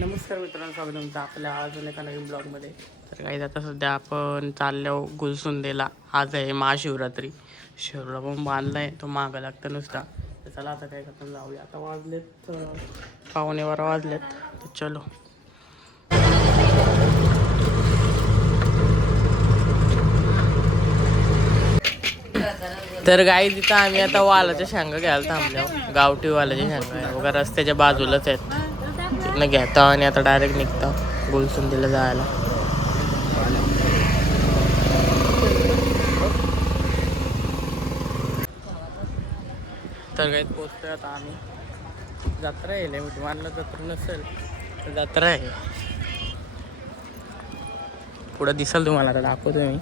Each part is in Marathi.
नमस्कार मित्रांनो, स्वागत आहे तुमचं आपल्या अजून एका नवीन ब्लॉगमध्ये. तर काही आता सध्या आपण चाललो गुलसुंदेला. आज आहे महाशिवरात्री. शिवला पण बांधला आहे, तो मागं लागतं नुसता. तर चला आता काय करता जाऊया. आता वाजलेत 11:15 वाजलेत. तर चलो. तर गाई तिथं आम्ही आता वालाच्या शेंगा घ्यायला थांबलो. गावठी वालाच्या शेंगा आहे बघा, रस्त्याच्या बाजूलाच आहेत. तिथनं घेता आणि आता डायरेक्ट निघता गुलसुंदीला जायला. तर काही पोचतोय आता आम्ही. जत्रा आहे लय मोठी, मानलं जत्रा नसेल तर जत्रा आहे. पुढं दिसेल तुम्हाला, आता दाखवतो मी.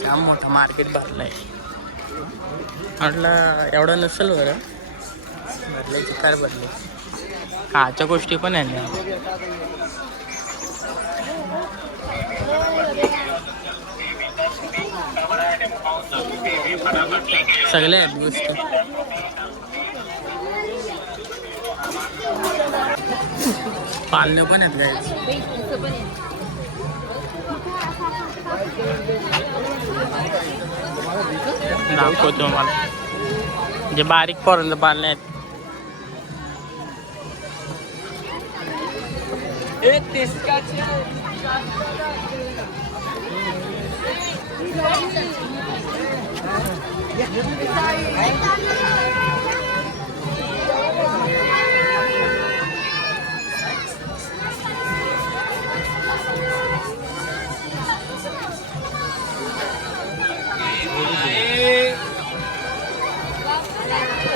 जाम मोठं मार्केट भरलंय. म्हटलं एवढं नसेल बरं, भरले चिकार भरले. काच्या गोष्टी पण आहे ना, सगळ्या आहेत गोष्टी. पालणे पण आहेत काय, दाखवतो मला. जे बारीक पर्यंत पालणे आहेत.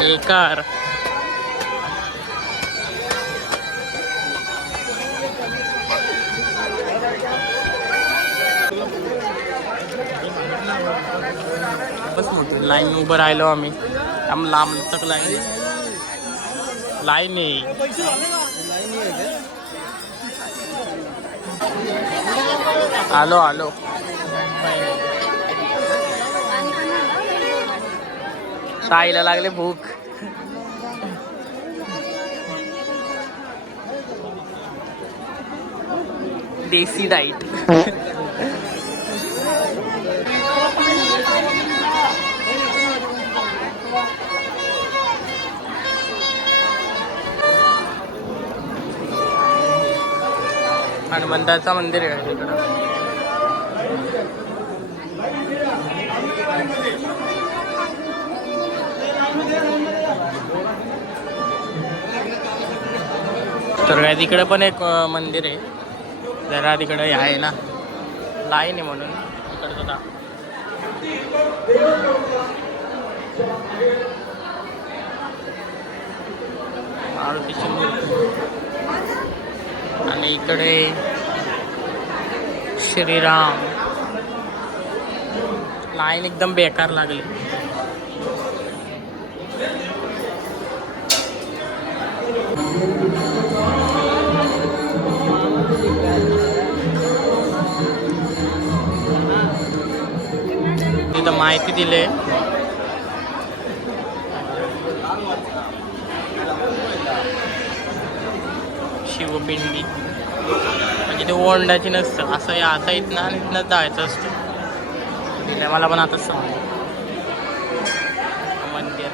एकार बस मोठी लाईन उभं राहिलो आम्ही. लांब तक लाईन आहे. आलो आलो. ताईला लागले भूक. देसी डाईट. हनुमंताचं मंदिर आहे तिकडं. तर काय तिकडे पण एक मंदिर आहे. जरा तिकडे आहे ना, लाईन आहे म्हणून तिकडं सुद्धा. मारुतीची मूर्ती आणि इकडे श्रीराम. लाईन एकदम बेकार लागली. तिथं माहिती दिले. शिवपिंडी म्हणजे ते ओंडाची नसतं, असं आता इथनं आणि इथनं जायचं असतं. दिलं मला पण आता सांग मंदिर.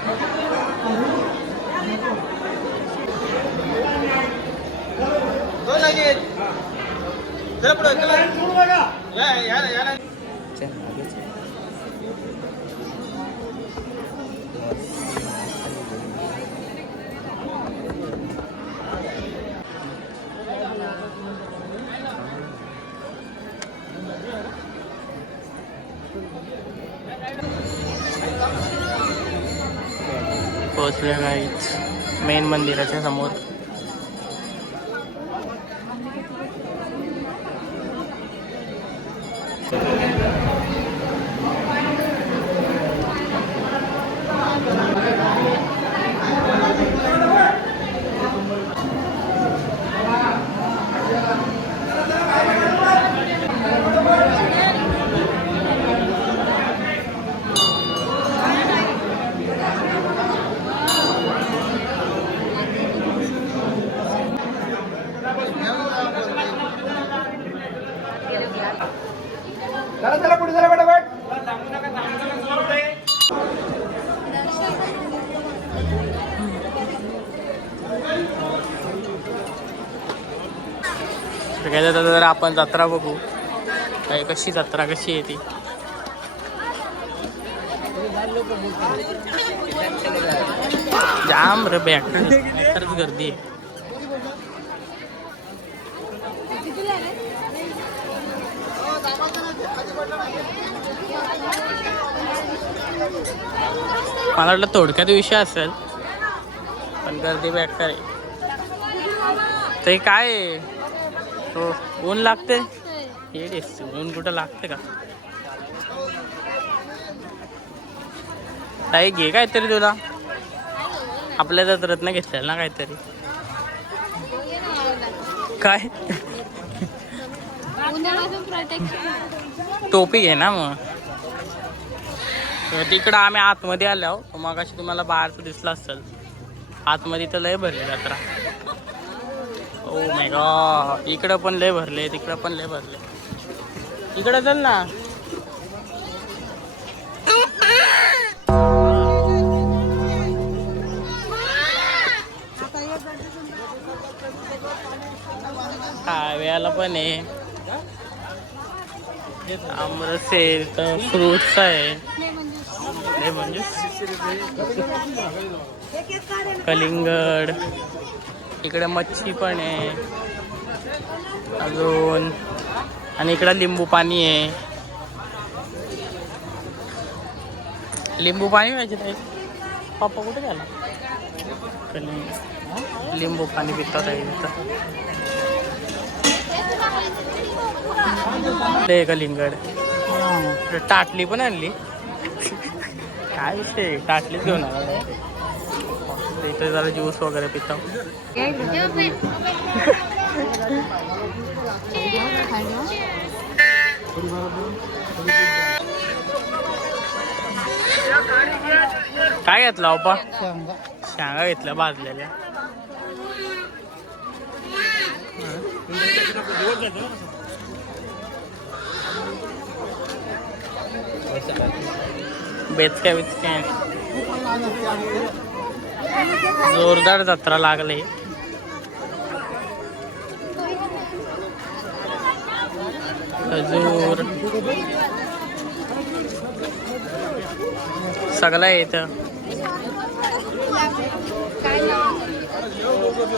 पोहोचले गाईच मेन मंदिराच्या समोर. काय तर आपण जत्रा बघू काय कशी जत्रा कशी आहे ती. जाम रे बॅग खरंच गर्दी आहे. मला वाटलं थोडक्यात विषय असेल पण गर्दी बेकार आहे. ते काय हो ऊन लागते हे ऊन कुठं लागते का. ताई घे काहीतरी तुला आपल्या जत्रेत ना घेतलेलं ना काहीतरी काय टोपी घे ना मग. तिकडं आम्ही आतमध्ये आलो मग अशी तुम्हाला बाहेरचं दिसलं असेल. आतमध्ये तर लय भरले जत्रा. ओ माय गॉड इकडं पण लय भरले तिकडं पण लय भरले. इकडं चल ना. वेळाला पण आहे आमरस आहे तर फ्रूट्स आहे म्हणजे कलिंगड. इकडे मच्छी पण आहे अजून आणि इकडं लिंबू पाणी आहे. लिंबू पाणी पाहिजे ताई. पप्पा कुठे गेला. लिंबू पाणी पितात आहे इथं. कलिंगड टाटली पण आणली. काय विषय टाटलीच घेऊन आला. इथे जरा ज्यूस वगैरे पितो. काय घेतला ओपा. शेंगा घेतल्या भाजलेल्या. बेचक्या बिचक्या जोरदार जत्रा लागली. खजूर सगळं येतं.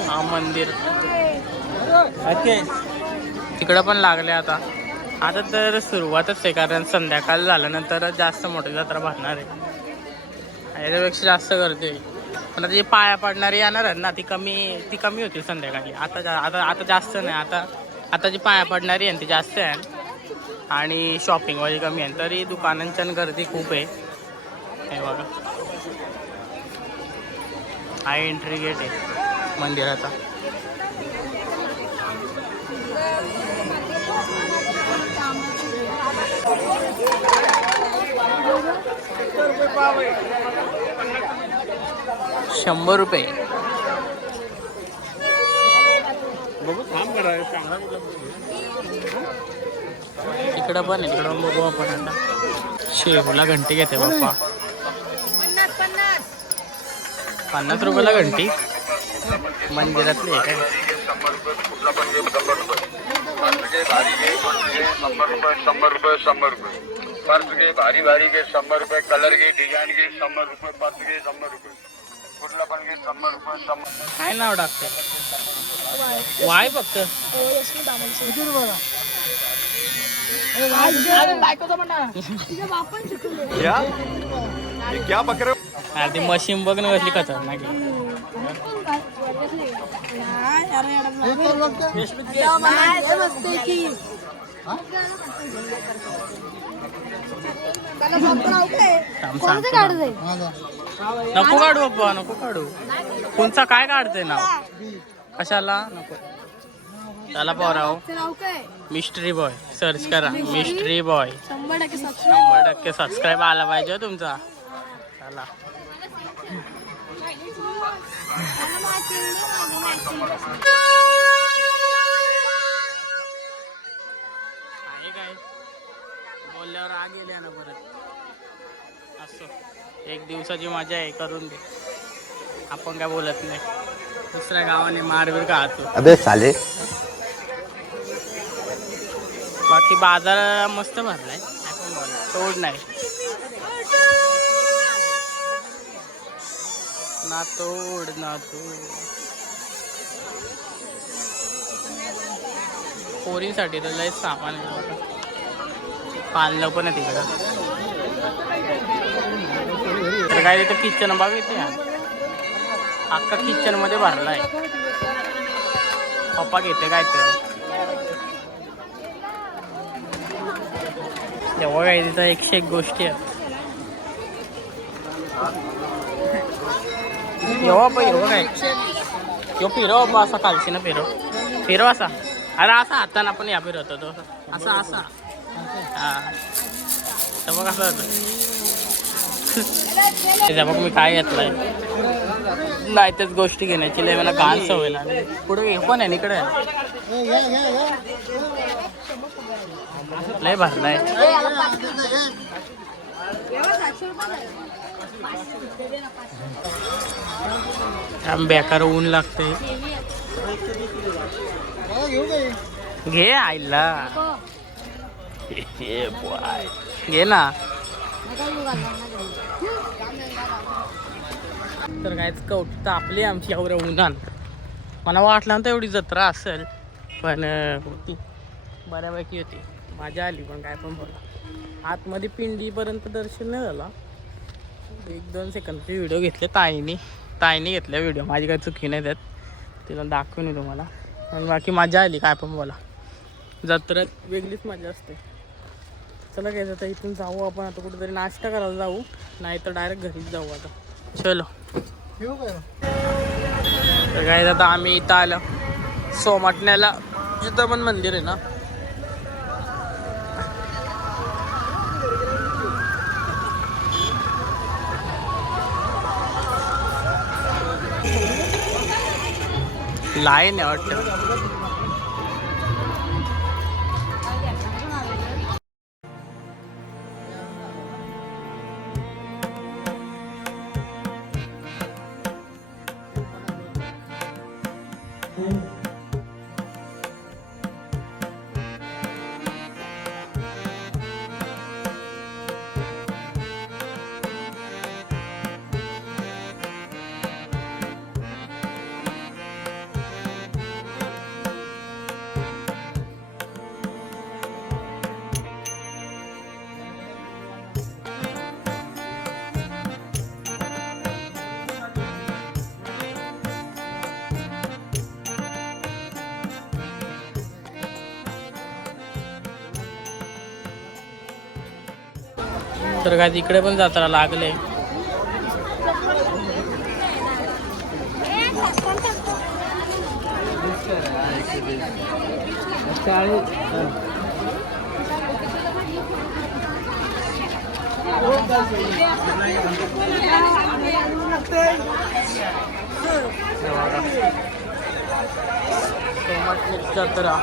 हा मंदिर तिकडं पण लागले. आता तर सुरुवातच आहे कारण संध्याकाळ झाल्यानंतर जास्त मोठी जत्रा भरणार आहे. याच्यापेक्षा जास्त गर्दी आहे. पण आता जी पाया पडणारी येणार आहेत ना ती कमी होती संध्याकाळी. आता जास्त नाही. आता जी पाया पडणारी आहे ती जास्त आहे आणि शॉपिंगवाली कमी आहे. तरी दुकानांच्या गर्दी खूप आहे. हे बघा हा एंट्री गेट आहे मंदिराचा. ₹100 बघू थांब करा. इकडं पण आहे इकडं बघू आपण. आता शेवला घंटी घेते बाप्पा. ₹50 घंटी मंदिरातली आहे काय. पर्स के भारी के ₹100, कलर के डिजाइन के ₹100, पर्स के ₹100, कुठला पण के ₹100. काय नाव टाकते वाय फक्त. क्या बकरे ती मशीन बघ ना कसली खतरनाक आहे. नको काढू बाप्पा नको काढू. कोणचा काय काढते नाव कशाला नको. त्याला पोराव मिस्ट्री बॉय सर्च करा. मिस्ट्री बॉय 100% सबस्क्राईब आला पाहिजे तुमचा. चला काय बोलल्यावर आग गेल्या ना परत. असं एक दिवसाची मजा आहे करून दे. आपण काय बोलत नाही. दुसऱ्या गावाने मारवीर का हातो. अबे साले बाकी बाजार मस्त भरलाय, काय पण बोला, तोड नाही ना, तोड ना तोड. पोरींसाठी तर लयच सामान आहे बघा. पाळणं पण आहे तिकडं. तर काय तिथं किचन बघितले, अख्खा किचन मध्ये भरलाय. पप्पा घेते काय तरी तेव्हा काय तिथं 101 गोष्टी आहेत. येवा काय यो फिरव बा, असा कालशी ना फिरव असा. अरे असा हाताना पण या फिरवतो तो असा असा. हा तर मग असं होतं. बघ मी काय घेतलंय, नाही त्याच गोष्टी घेण्याची लय मला घाण सवय लागली. पुढे कोण आहे इकडे, लय भरलाय. बेकार ऊन लागतंय. घे आईला, घे ना. तर कायच कवटी तापली आमची एवढ्या उन्हान. मला वाटलं ना तर एवढी जत्रा असेल, पण होती बऱ्यापैकी होती. मजा आली. पण काय पण बोला, आतमध्ये पिंडीपर्यंत दर्शन नाही झाला. 1-2 सेकंदचे व्हिडिओ घेतले ताईने घेतल्या व्हिडिओ, माझी काही चुकी नाही त्यात, तिला दाखवून येतो तुम्हाला. आणि बाकी मजा आली. काय पण बोला, जत्रेत वेगळीच मजा असते. चला काय आता इथून जाऊ आपण, आता कुठेतरी नाश्ता करायला जाऊ, नाही तर डायरेक्ट घरीच जाऊ आता. चलो तर काय आता आम्ही इथं आलो सोमाटण्याला, जिथं पण मंदिर आहे ना. लाईन आहे वाटतं. तर काय तिकडे पण जत्रा लागले. जत्रा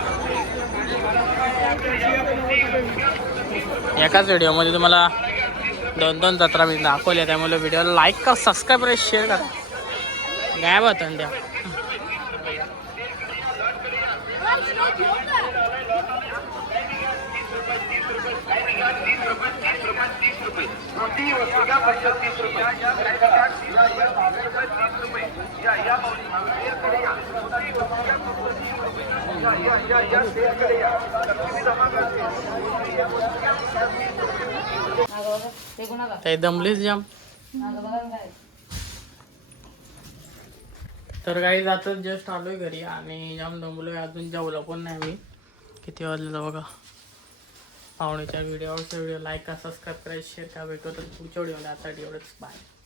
एकाच व्हिडिओमध्ये तुम्हाला 2-2 जत्रा मी दाखवल्या, त्यामुळे व्हिडिओला लाईक करा, सबस्क्राईब करा, शेअर करा. गायब होता ना त्या. ते दमलीच जाम. तर काही जातच जस्ट आलोय घरी आणि जाम दमलोय, अजून जेवलो पण नाही मी. किती वाजलं बघा, 3:45. व्हिडिओ लाईक करा, सबस्क्राईब करा, शेअर करा. भेटतो तर पुढच्या व्हिडिओमध्ये. आता एवढंच, बाय.